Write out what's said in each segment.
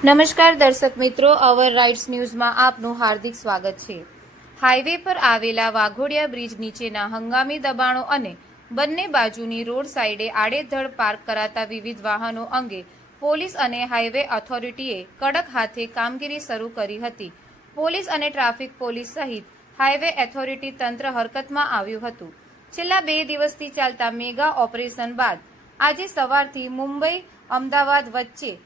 નમસ્કાર દર્શક મિત્રો, અવર રાઇટ્સ ન્યૂઝમાં આપનું હાર્દિક સ્વાગત છે. હાઈવે પર આવેલા વાઘોડિયા બ્રિજ નીચેના હંગામી દબાણો અને બંને બાજુની રોડ સાઈડે આડેધડ પાર્ક કરાતા વિવિધ વાહનો અંગે પોલીસ અને હાઈવે ઓથોરિટીએ કડક હાથે કામગીરી શરૂ કરી હતી. પોલીસ અને ટ્રાફિક પોલીસ સહિત હાઈવે ઓથોરિટી તંત્ર હરકતમાં આવ્યું હતું. છેલ્લા બે દિવસથી ચાલતા મેગા ઓપરેશન બાદ આજે સવારથી મુંબઈ, અમદાવાદ વચ્ચે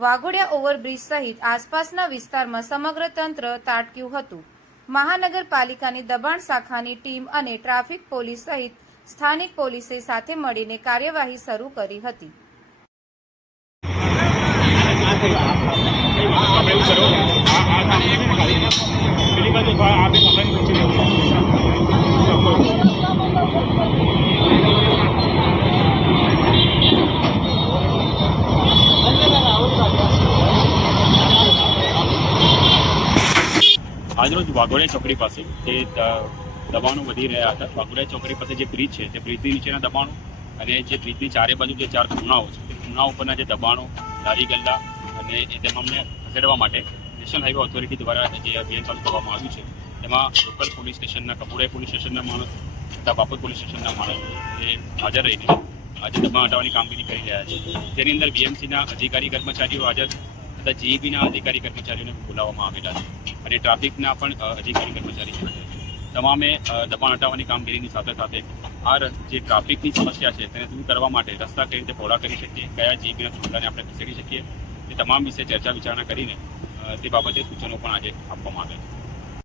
વાઘોડિયા ઓવરબ્રિજ સહિત આસપાસના વિસ્તારમાં સમગ્ર તંત્ર તાટક્યું હતું મહાનગરપાલિકાની દબાણ શાખાની ટીમ અને ટ્રાફિક પોલીસ સહિત સ્થાનિક પોલીસે સાથે મળીને કાર્યવાહી શરૂ કરી હતી પેલી આજરોજ વાઘોડિયા ચોકડી પાસે જે દબાણો વધી રહ્યા હતા, વાઘોડિયા ચોકડી પાસે જે બ્રિજ છે, તે બ્રિજની નીચેના દબાણો અને જે બ્રિજની ચારે બાજુ જે ચાર ખૂણાઓ છે, તે ખૂણા ઉપરના જે દબાણો લારી ગલ્લા અને એ તમામને ખસેડવા માટે નેશનલ હાઈવે ઓથોરિટી દ્વારા જે અભિયાન ચાલુ કરવામાં આવ્યું છે, તેમાં લોકલ પોલીસ સ્ટેશનના કપુડાઈ પોલીસ સ્ટેશનના માણસ તથા બાપત પોલીસ સ્ટેશનના માણસો એ હાજર રહીને આજે દબાણ હટાવવાની કામગીરી કરી રહ્યા છે. તેની અંદર બીએમસીના અધિકારી, કર્મચારીઓ હાજર તથા જીઈબીના અધિકારી કર્મચારીઓને બોલાવવામાં આવેલા છે અને ટ્રાફિકના પણ અધિકારી કર્મચારી છે. તમામે દબાણ હટાવવાની કામગીરીની સાથે સાથે આ જે ટ્રાફિકની સમસ્યા છે તેને દૂર કરવા માટે રસ્તા કઈ રીતે પહોળા કરી શકીએ, કયા જીબીના સુવિધાને આપણે ખસેડી શકીએ તે તમામ વિશે ચર્ચા વિચારણા કરીને તે બાબતે સૂચનો પણ આજે આપવામાં આવ્યા છે.